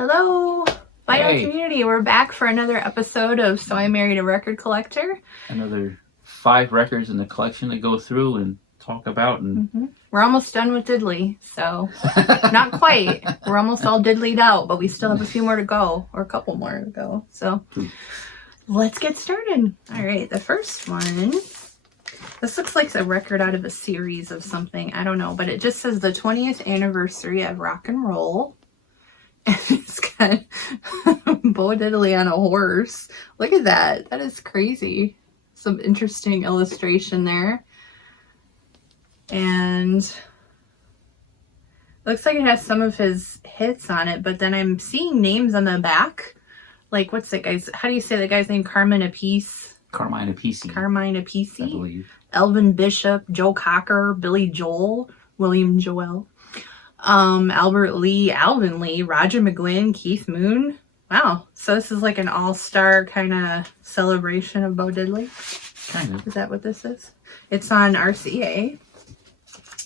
Hello, vinyl Hey. community. We're back for another episode of So I Married a Record Collector. Another 5 records in the collection to go through and talk about. And We're almost done with Diddley, so not quite. We're almost all diddlied out, but we still have a few more to go, or a couple more to go. So let's get started. All right, the first one. This looks like a record out of a series of something. I don't know, but it just says the 20th anniversary of rock and roll. And it's got Bo Diddley on a horse. Look at that. That is crazy. Some interesting illustration there. And looks like it has some of his hits on it, but then I'm seeing names on the back. Like, what's that guy's? How do you say the guy's name? Carmine Appice? Carmine Appice. Carmine Appice. I believe. Elvin Bishop, Joe Cocker, Billy Joel, William Joel. Albert Lee, Alvin Lee, Roger McGuinn, Keith Moon. Wow. So this is like an all-star kind of celebration of Bo Diddley. Kind of. Is that what this is? It's on RCA.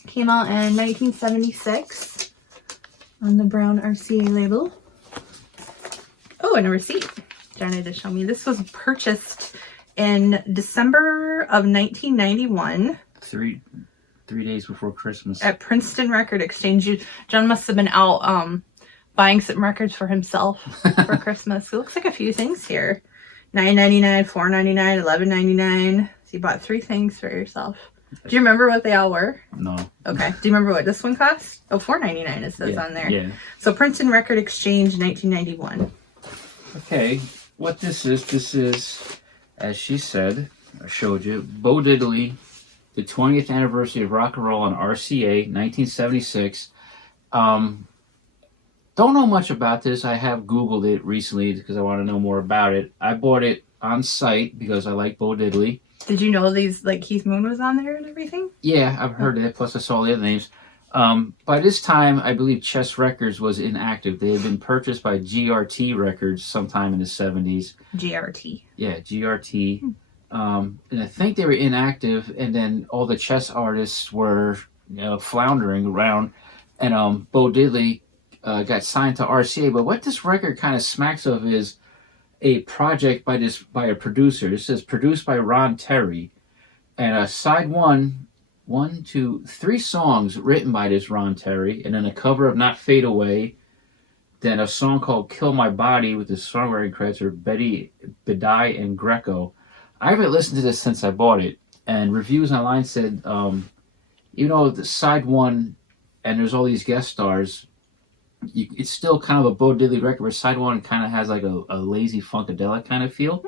Came out in 1976 on the brown RCA label. Oh, and a receipt. Johnny to show me. This was purchased in December of 1991. Three days before Christmas. At Princeton Record Exchange. John must have been out buying some records for himself for Christmas. It looks like a few things here. $9.99, $4.99, $11.99. So you bought 3 things for yourself. Do you remember what they all were? No. Okay. Do you remember what this one cost? Oh, $4.99 it says on there. Yeah. So Princeton Record Exchange, 1991. Okay. What this is, as she said, I showed you, Bo Diddley, the 20th anniversary of rock and roll on RCA, 1976. Don't know much about this. I have Googled it recently because I want to know more about it. I bought it on site because I like Bo Diddley. Did you know these, like Keith Moon was on there and everything? Yeah, I've heard it. Plus I saw the other names. By this time, I believe Chess Records was inactive. They had been purchased by GRT Records sometime in the 70s. GRT. Yeah, GRT. And I think they were inactive, and then all the Chess artists were floundering around, and Bo Diddley got signed to RCA. But what this record kind of smacks of is a project by a producer. It says produced by Ron Terry, and side 3 songs written by this Ron Terry, and then a cover of Not Fade Away, then a song called Kill My Body with the songwriting credits are Betty Bedai and Greco. I haven't listened to this since I bought it, and reviews online said, the side 1, and there's all these guest stars, it's still kind of a Bo Diddley record where side 1 kind of has like a lazy funkadelic kind of feel.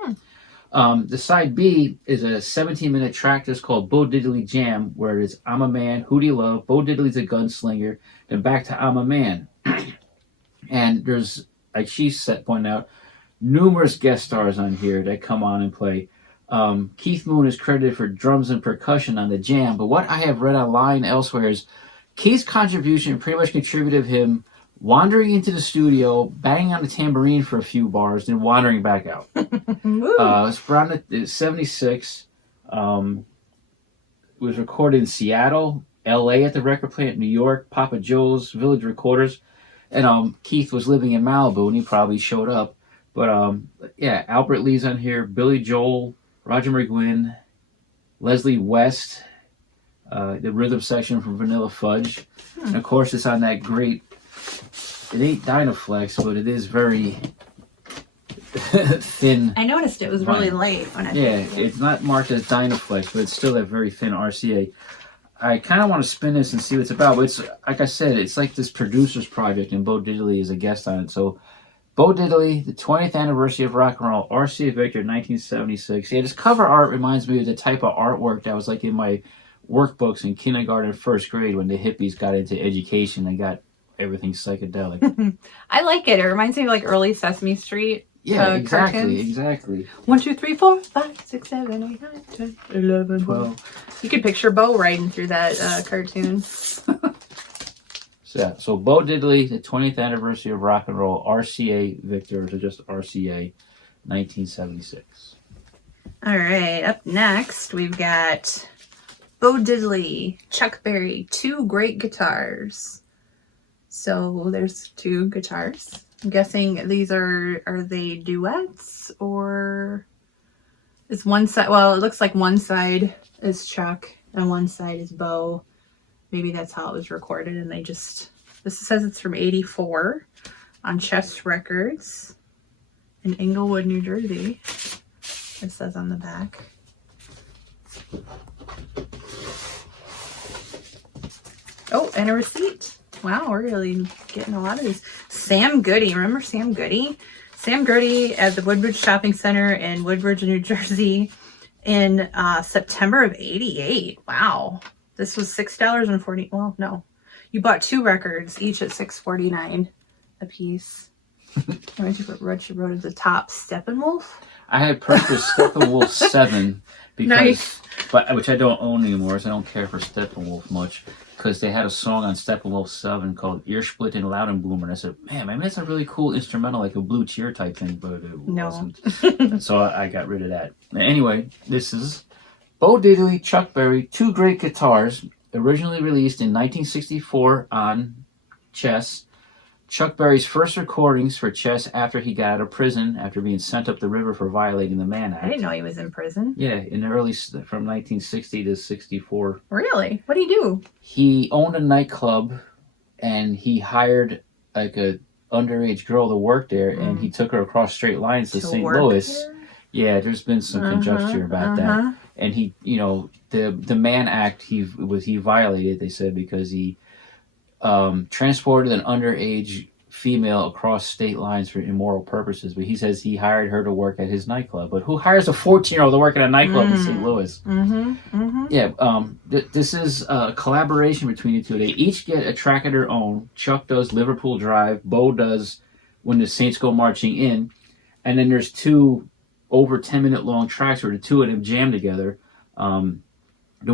The side B is a 17-minute track just called Bo Diddley Jam, where it's I'm a Man, Who Do You Love, Bo Diddley's a Gunslinger, and back to I'm a Man. And there's, like she pointed out, numerous guest stars on here that come on and play. Keith Moon is credited for drums and percussion on the jam, but what I have read online elsewhere is Keith's contribution pretty much contributed him wandering into the studio, banging on the tambourine for a few bars, then wandering back out. It's around 76. It was recorded in Seattle, LA at the record plant, New York, Papa Joe's, Village Recorders, and Keith was living in Malibu, and he probably showed up. But Albert Lee's on here, Billy Joel, Roger McGuinn, Leslie West, the rhythm section from Vanilla Fudge. And of course it's on that great, it ain't Dynaflex, but it is very thin. I noticed it was really light when I picked it. It's not marked as Dynaflex, but it's still that very thin RCA. I kind of want to spin this and see what it's about, but it's, like I said, it's like this producer's project, and Bo Diddley is a guest on it. So Bo Diddley, the 20th anniversary of rock and roll, RCA Victor, 1976. Yeah, this cover art reminds me of the type of artwork that was like in my workbooks in kindergarten and first grade when the hippies got into education and got everything psychedelic. I like it. It reminds me of like early Sesame Street. Yeah, exactly, cartoons. Exactly. 1, 2, 3, 4, 5, 6, 7, 8, 9, 10, 11, 12. You could picture Bo riding through that cartoon. So Bo Diddley, the 20th anniversary of rock and roll, RCA Victor, or just RCA, 1976. All right, up next we've got Bo Diddley, Chuck Berry, 2 great guitars. So there's 2 guitars. I'm guessing these are they duets, or is one side, well, it looks like one side is Chuck and one side is Bo. Maybe that's how it was recorded, and they just, this says it's from 84 on Chess Records in Englewood, New Jersey. It says on the back. Oh, and a receipt. Wow, we're really getting a lot of these. Sam Goody. Remember Sam Goody? Sam Goody at the Woodbridge Shopping Center in Woodbridge, New Jersey in September of 88. Wow. This was $6.40. Well, no. You bought 2 records, each at $6.49 a piece. What you wrote at the top? Steppenwolf? I had purchased Steppenwolf 7 because, Nice. but which I don't own anymore, so I don't care for Steppenwolf much. Because they had a song on Steppenwolf 7 called Ear Split and Loudenboomer. And I said, man, maybe that's a really cool instrumental, like a Blue Cheer type thing, but it wasn't. And so I got rid of that. Anyway, this is Bo Diddley, Chuck Berry, 2 great guitars, originally released in 1964 on Chess. Chuck Berry's first recordings for Chess after he got out of prison after being sent up the river for violating the Mann Act. I didn't know he was in prison. Yeah, in the early, from 1960 to 64. Really? What did he do? He owned a nightclub, and he hired like a underage girl to work there, and he took her across straight lines to St. Louis. There? Yeah, there's been some conjecture about that. And he, you know, the Mann Act he violated, they said, because he transported an underage female across state lines for immoral purposes. But he says he hired her to work at his nightclub. But who hires a 14-year-old to work at a nightclub in St. Louis? Yeah, this is a collaboration between the two. They each get a track of their own. Chuck does Liverpool Drive. Bo does When the Saints Go Marching In. And then there's 2 over 10-minute long tracks where the two of them jam together. The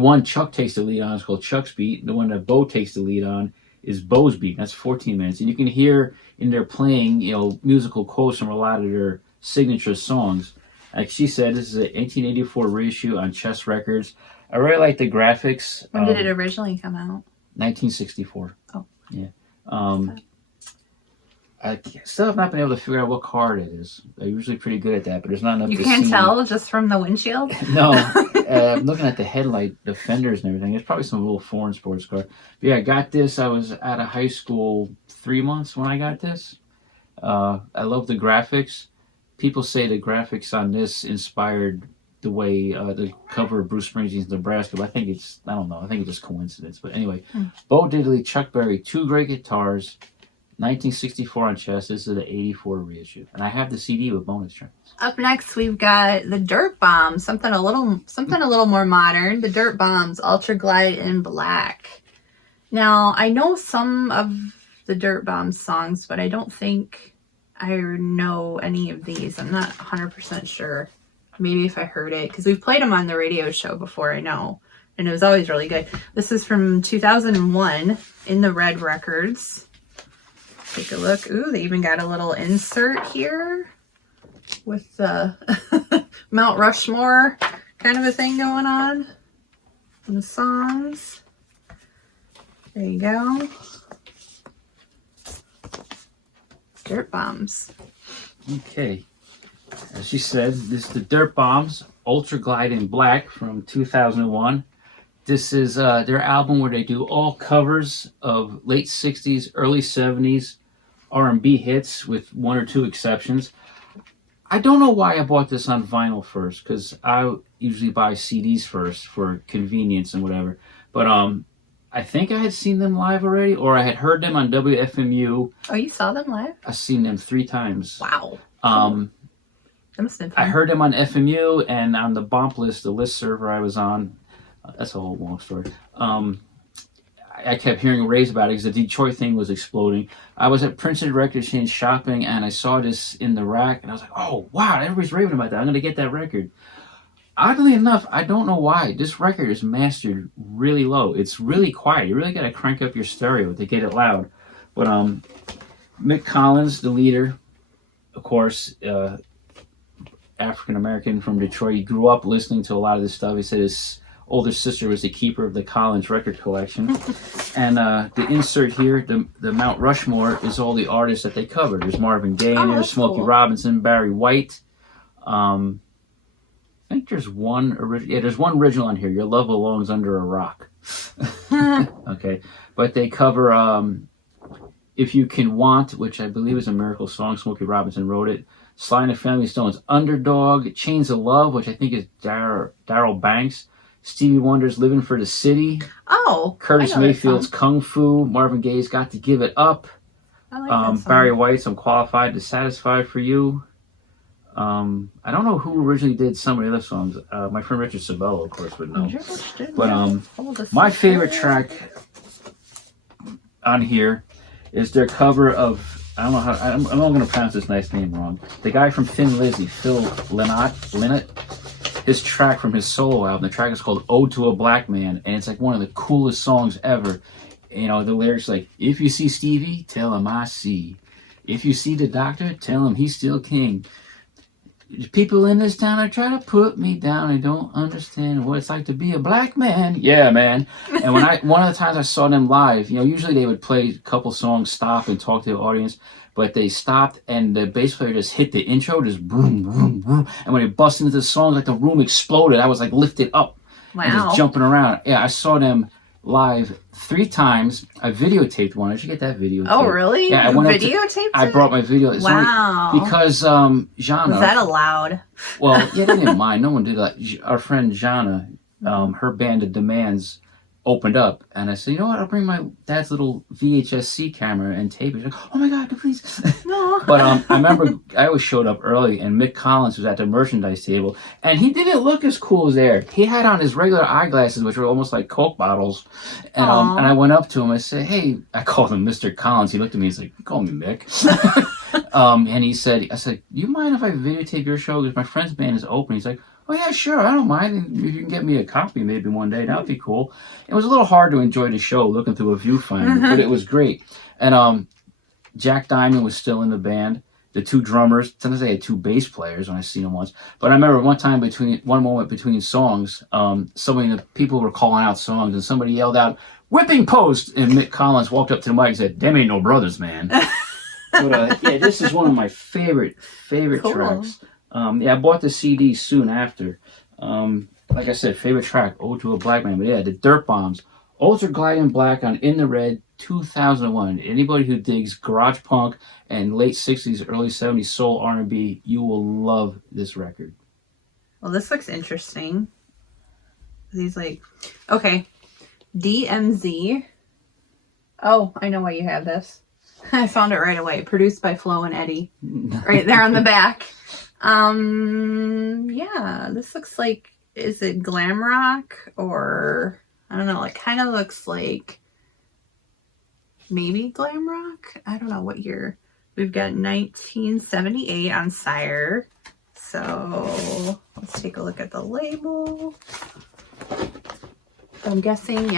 one Chuck takes the lead on is called Chuck's Beat. The one that Bo takes the lead on is Bo's Beat. That's 14 minutes. And you can hear in their playing, you know, musical quotes from a lot of their signature songs. Like she said, this is an 1884 reissue on Chess Records. I really like the graphics. When did it originally come out? 1964. Oh. Yeah. I still have not been able to figure out what card it is. I'm usually pretty good at that, but there's not enough You to can't see. tell just from the windshield? No. I'm looking at the headlight, the fenders and everything. It's probably some little foreign sports car. But yeah, I got this. I was out of high school 3 months when I got this. I love the graphics. People say the graphics on this inspired the way the cover of Bruce Springsteen's Nebraska, but I think it's just coincidence. But anyway, Bo Diddley, Chuck Berry, 2 great guitars, 1964 on Chess. This is the 84 reissue. And I have the CD with bonus tracks. Up next, we've got the Dirtbombs, something a little more modern. The Dirtbombs, Ultra Glide in Black. Now, I know some of the Dirtbombs songs, but I don't think I know any of these. I'm not 100% sure. Maybe if I heard it, because we've played them on the radio show before, I know. And it was always really good. This is from 2001 in the Red Records. Take a look. Ooh, they even got a little insert here with the Mount Rushmore kind of a thing going on in the songs. There you go. Dirtbombs. Okay. As she said, this is the Dirtbombs, Ultra Glide in Black from 2001. This is their album where they do all covers of late 60s, early 70s R&B hits with 1 or 2 exceptions. I don't know why I bought this on vinyl first, because I usually buy CDs first for convenience and whatever. But I think I had seen them live already, or I had heard them on WFMU. Oh, you saw them live? I've seen them 3 times. Wow. That must have been I fun. heard them on FMU and on the Bomp List, the list server I was on. That's a whole long story. I kept hearing raves about it because the Detroit thing was exploding. I was at Princeton Record Exchange shopping, and I saw this in the rack, and I was like, oh, wow, everybody's raving about that. I'm going to get that record. Oddly enough, I don't know why. This record is mastered really low. It's really quiet. You really got to crank up your stereo to get it loud. But Mick Collins, the leader, of course, African-American from Detroit, he grew up listening to a lot of this stuff. He said his older sister was the keeper of the Collins record collection. And the insert here, the Mount Rushmore, is all the artists that they covered. There's Marvin Gaye in there, Smokey cool. Robinson, Barry White. I think there's one there's one original on here. Your Love Belongs Under a Rock. Okay, but they cover If You Can Want, which I believe is a Miracle song. Smokey Robinson wrote it. Sly and the Family Stone's Underdog. Chains of Love, which I think is Darryl Banks. Stevie Wonder's Living for the City. Oh, Curtis Mayfield's Kung Fu. Marvin Gaye's Got to Give It Up. I like that song. Barry White's I'm Qualified to Satisfy for You. I don't know who originally did some of the other songs. My friend Richard Sabello, of course, would know. But my favorite track on here is their cover of, I don't know how, I'm going to pronounce this nice name wrong. The guy from Thin Lizzy, Phil Lynott. His track from his solo album, the track is called Ode to a Black Man, and it's like one of the coolest songs ever. You know, the lyrics like, if you see Stevie, tell him I see. If you see the doctor, tell him he's still king. People in this town are trying to put me down and don't understand what it's like to be a black man. Yeah, man. And one of the times I saw them live, you know, usually they would play a couple songs, stop and talk to the audience, but they stopped and the bass player just hit the intro, just boom, boom, boom. And when they bust into the song, like the room exploded. I was like lifted up and just jumping around. Yeah, I saw them live 3 times. I videotaped one. I should get that videotape. Oh, really? Yeah, you videotaped I brought my video. Wow. Because Jana. Was that allowed? Well, yeah, they didn't mind. No one did that. Our friend Jana, her band, The Demands, opened up. And I said, you know what? I'll bring my dad's little VHS-C camera and tape it. She's like, oh my God, please. No. But I remember I always showed up early and Mick Collins was at the merchandise table. And he didn't look as cool as there. He had on his regular eyeglasses, which were almost like Coke bottles. And I went up to him. I said, hey, I called him Mr. Collins. He looked at me. He's like, call me Mick. And he said, I said, you mind if I videotape your show? Because my friend's band is open. He's like, oh yeah, sure, I don't mind. If you can get me a copy maybe one day, that would be cool. It was a little hard to enjoy the show looking through a viewfinder, but it was great. And Jack Diamond was still in the band. The 2 drummers, sometimes they had 2 bass players when I seen them once. But I remember one moment between songs, the people were calling out songs and somebody yelled out, whipping post! And Mick Collins walked up to the mic and said, them ain't no brothers, man. But yeah, this is one of my favorite tracks. I bought the CD soon after. Like I said, favorite track, Ode to a Black Man. But yeah, the Dirtbombs, Ultra Gliding Black on In the Red, 2001. Anybody who digs garage punk and late 60s, early 70s soul R&B, you will love this record. Well, this looks interesting. These okay, DMZ. Oh, I know why you have this. I found it right away. Produced by Flo and Eddie. Right there on the back. Yeah, this looks like, is it glam rock or, I don't know, it kind of looks like maybe glam rock. I don't know what year. We've got 1978 on Sire. So let's take a look at the label. I'm guessing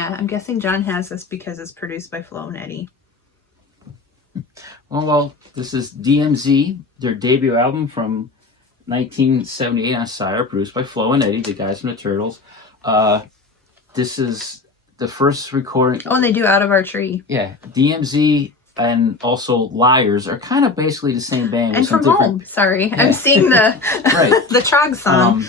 John has this because it's produced by Flo and Eddie. Well, this is DMZ, their debut album from 1978 on Sire, produced by Flo and Eddie, the guys from the Turtles. This is the first recording. Oh, and they do Out of Our Tree. Yeah, DMZ and also Liars are kind of basically the same band. And From Home, sorry. Yeah. I'm seeing the the Trog song.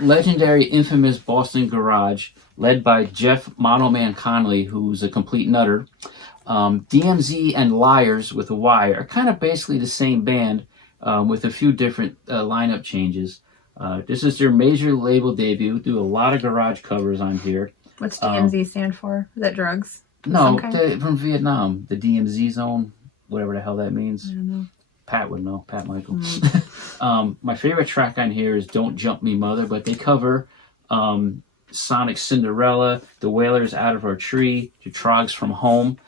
Legendary, infamous Boston garage, led by Jeff Model Man Connolly, who's a complete nutter. DMZ and Liars with a Y are kind of basically the same band, with a few different lineup changes. This is their major label debut. Do a lot of garage covers on here. What's DMZ stand for? Is that drugs? No, from Vietnam. The DMZ zone, whatever the hell that means. I don't know. Pat would know. Pat Michael. My favorite track on here is Don't Jump Me Mother, but they cover Sonic's Cinderella, The Wailers' Out of Our Tree, the Trogs From Home.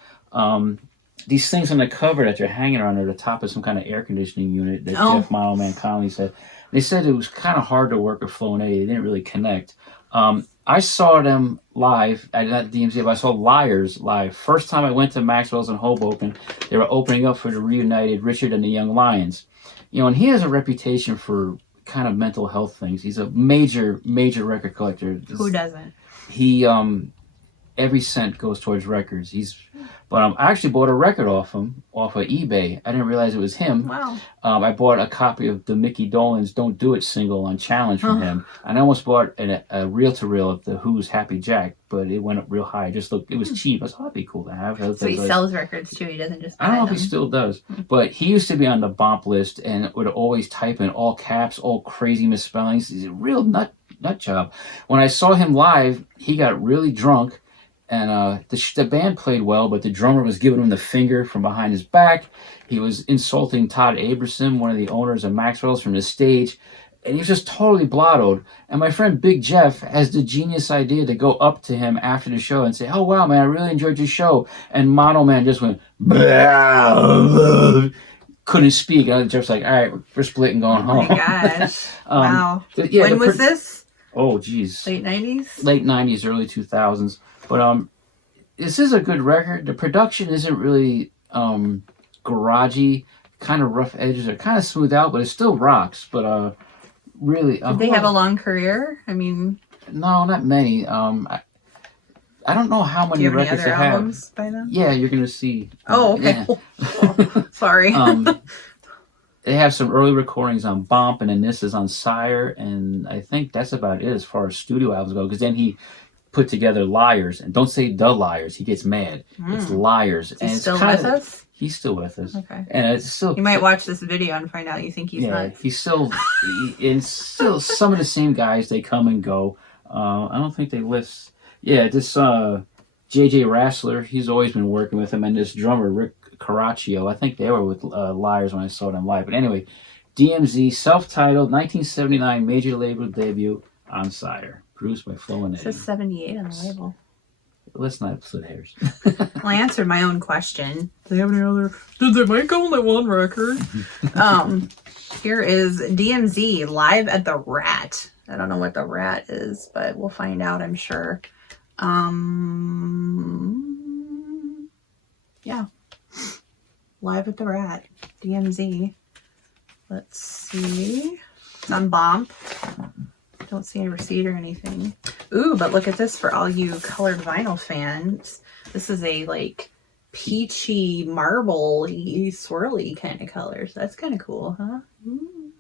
These things on the cover that they're hanging on are the top of some kind of air conditioning unit that Jeff Model Man Connolly said. They said it was kind of hard to work with Flo and Eddie. They didn't really connect. I saw them live at DMZ, but I saw Liars live. First time I went to Maxwell's in Hoboken, they were opening up for the reunited Richard and the Young Lions. You know, and he has a reputation for kind of mental health things. He's a major record collector. Who doesn't? He every cent goes towards records. But I actually bought a record off of eBay. I didn't realize it was him. Wow. I bought a copy of the Mickey Dolenz "Don't Do It" single on Challenge from him, and I almost bought a reel-to-reel of the Who's "Happy Jack," but it went up real high. It was cheap. I thought that'd be cool to have. So he sells records too. He doesn't just buy I don't know them. if he still does, but he used to be on the Bomp list and would always type in all caps, all crazy misspellings. He's a real nut job. When I saw him live, he got really drunk. And the band played well, but the drummer was giving him the finger from behind his back. He was insulting Todd Aberson, one of the owners of Maxwell's, from the stage. And he was just totally blottoed. And my friend Big Jeff has the genius idea to go up to him after the show and say, "Oh, wow, man, I really enjoyed your show." And Mono Man just went, couldn't speak. And Jeff's like, "All right, we're splitting, going home." Oh, my gosh. Wow. Yeah, when was this? Oh, geez. Late 90s? Late 90s, early 2000s. But this is a good record. The production isn't really garagey, kind of rough edges. Are kind of smooth out, but it still rocks. But really, did they have a long career? I mean, no, not many. I don't know how many records they have. Albums by them? Yeah, you're gonna see. Oh, okay. Yeah. Oh, sorry. They have some early recordings on Bomp, and then this is on Sire, and I think that's about it as far as studio albums go. Because then he put together Liars, and don't say the Liars. He gets mad. It's Liars. Is he still with us? He's still with us. Okay. And it's still. You might watch this video and find out you think he's nuts. He's still. It's still some of the same guys. They come and go. I don't think they list. Yeah, this J.J. Rassler. He's always been working with him, and this drummer Rick Caraccio. I think they were with Liars when I saw them live. But anyway, DMZ, self-titled, 1979 major label debut on Sire. Produced by Flo and It says 78 on the label. Let's not split hairs. Well, I answered my own question. Do they have any other? Did they make only one record? Here is DMZ live at the Rat. I don't know what the Rat is, but we'll find out, I'm sure. Yeah. Live at the Rat. DMZ. Let's see. It's on Bomp. Don't see any receipt or anything. Ooh, but look at this for all you colored vinyl fans. This is a like peachy, marble-y, swirly kind of color. So that's kind of cool, huh? Ooh.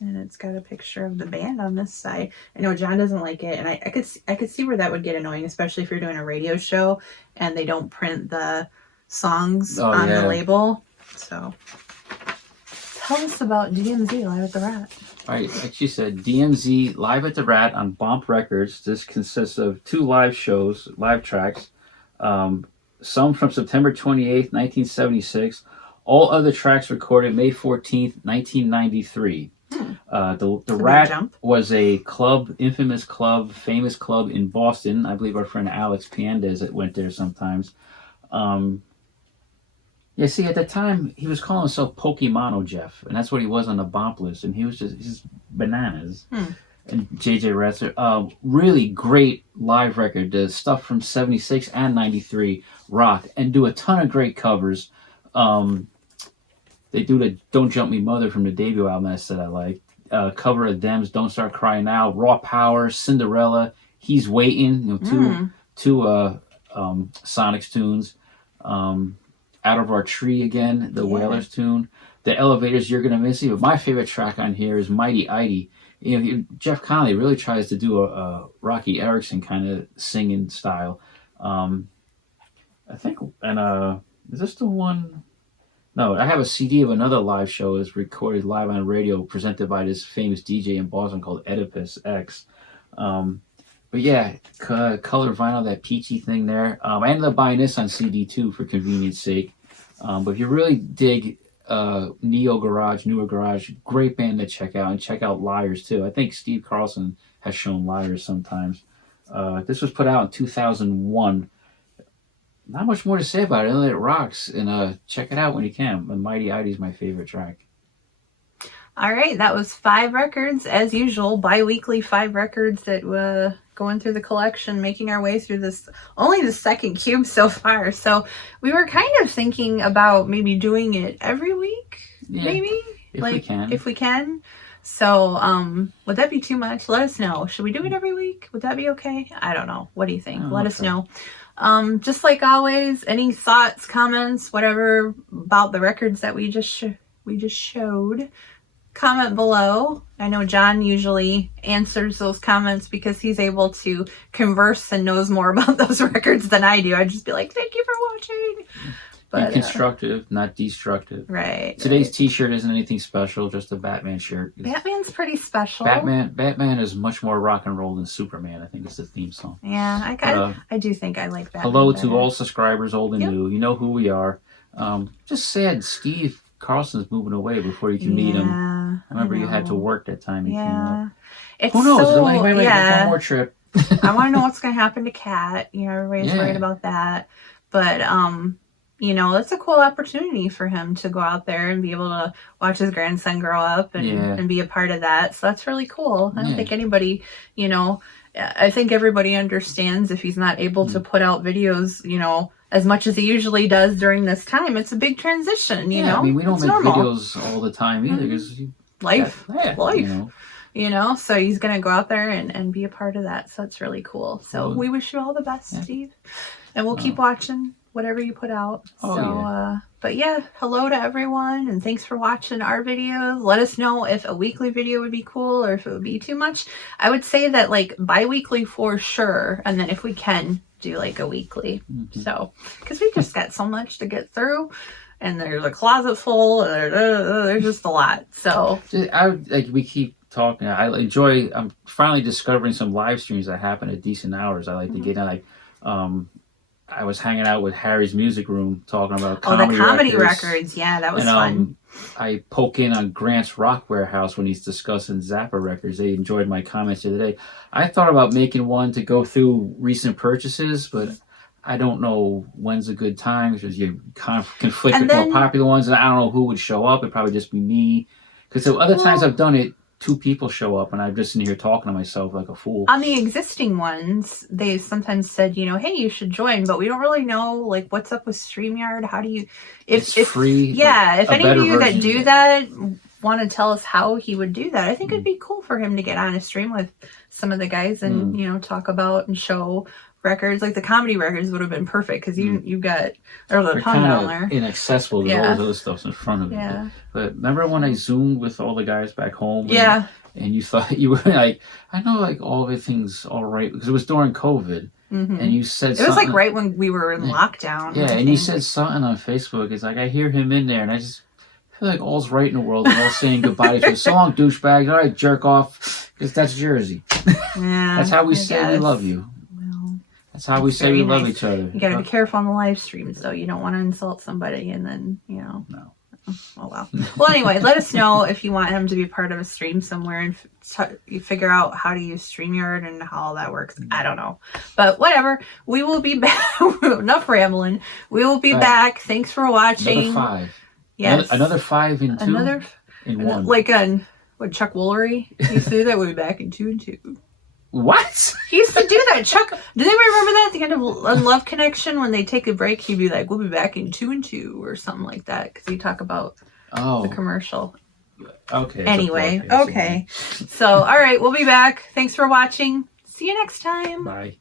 And it's got a picture of the band on this side. I know John doesn't like it, and I could see where that would get annoying, especially if you're doing a radio show and they don't print the songs on the label. So tell us about DMZ Live at the Rat. All right, like she said, DMZ Live at the Rat on Bomp Records. This consists of 2 live shows, live tracks. Some from September 28th, 1976. All other tracks recorded May 14th, 1993. The Rat was a club, infamous club, famous club in Boston. I believe our friend Alex Piandez went there sometimes. Yeah, see, at the time, he was calling himself Pokemano Jeff, and that's what he was on the Bomp list, and he was just bananas. And J.J. Rassler, really great live record. The stuff from 76 and 93 rocked, and do a ton of great covers. They do the Don't Jump Me Mother from the debut album I said I like. Cover of Dem's Don't Start Crying Now, Raw Power, Cinderella, He's Waiting, two Sonics tunes. Out of Our Tree again, the Wailers tune. The Elevators, You're Gonna Miss Me. But my favorite track on here is Mighty Idy. You know, Jeff Conley really tries to do a Rocky Erickson kind of singing style. I think, and is this the one? No, I have a CD of another live show that's recorded live on radio, presented by this famous DJ in Boston called Oedipus X. But yeah, color vinyl, that peachy thing there. I ended up buying this on CD too for convenience sake. But if you really dig Neo Garage, Newer Garage, great band to check out. And check out Liars too. I think Steve Carlson has shown Liars sometimes. This was put out in 2001. Not much more to say about it. It rocks. And check it out when you can. The Mighty Idy is my favorite track. All right, that was 5 records, as usual, bi-weekly 5 records that were going through the collection, making our way through this, only the second cube so far. So we were kind of thinking about maybe doing it every week, maybe? If we can. If we can. So, would that be too much? Let us know. Should we do it every week? Would that be okay? I don't know. What do you think? Let us know. Just like always, any thoughts, comments, whatever about the records that we just showed, comment below. I know John usually answers those comments because he's able to converse and knows more about those records than I do. I'd just be like, thank you for watching. But, be constructive, not destructive. Right. Today's T-shirt isn't anything special, just a Batman shirt. Batman's pretty special. Batman is much more rock and roll than Superman. I think it's the theme song. Yeah, I do think I like Batman. Hello better. to all subscribers, old and new. You know who we are. Just sad Steve Carlson's moving away before you can meet him. I remember you had to work that time he came up. Who knows? So, anybody might make one more trip. I want to know what's going to happen to Kat. You know, everybody's worried about that. But, you know, it's a cool opportunity for him to go out there and be able to watch his grandson grow up and be a part of that. So that's really cool. I don't think anybody, you know, I think everybody understands if he's not able to put out videos, you know, as much as he usually does during this time. It's a big transition, you know. I mean, we don't make normal. Videos all the time either because life. You know. You know, so he's going to go out there and be a part of that. So that's really cool. So we wish you all the best, Steve. And we'll keep watching whatever you put out. But yeah, hello to everyone and thanks for watching our videos. Let us know if a weekly video would be cool or if it would be too much. I would say that like bi-weekly for sure, and then if we can do like a weekly. So because we just got so much to get through and there's a closet full and there's just a lot. So we keep talking. I'm finally discovering some live streams that happen at decent hours. I like to get in, I was hanging out with Harry's Music Room talking about comedy records. Yeah, that was fun. I poke in on Grant's Rock Warehouse when he's discussing Zappa records. They enjoyed my comments the other day. I thought about making one to go through recent purchases, but I don't know when's a good time because you conflict with more popular ones, and I don't know who would show up. It'd probably just be me. Because the other times I've done it, 2 people show up and I'm just in here talking to myself like a fool. On the existing ones, they sometimes said, you know, hey, you should join, but we don't really know like what's up with StreamYard. How do you it's free. Yeah, if any of you that do that want to tell us how he would do that, I think it'd be cool for him to get on a stream with some of the guys and you know, talk about and show records. Like the comedy records would have been perfect because you've got there's a ton down there. Inaccessible because all this other stuff's in front of you. But remember when I zoomed with all the guys back home? And you thought you were like, I know like all everything's all right because it was during COVID. And you said it was like right when we were in lockdown. Yeah, and you said something on Facebook. It's like I hear him in there, and I just feel like all's right in the world. We're all saying goodbye to so long, douchebags. All right, jerk off, because that's Jersey. That's how we say we love you. That's how we say we love each other. You gotta be careful on the live streams, though. You don't want to insult somebody and then, you know. No. Oh, well. Well, anyway, let us know if you want him to be part of a stream somewhere and you figure out how to use StreamYard and how all that works. I don't know. But whatever. We will be back. Enough rambling. We will be back. Thanks for watching. Another 5. Yes. Another 5 in 2. In 1. Like on what Chuck Woolery used to do that. We'll be back in 2 and 2. What? He used to do that. Chuck, do they remember that at the end of Love Connection when they take a break? He'd be like, we'll be back in 2 and 2 or something like that. Because he'd talk about the commercial. Okay. Anyway, okay. So, all right, we'll be back. Thanks for watching. See you next time. Bye.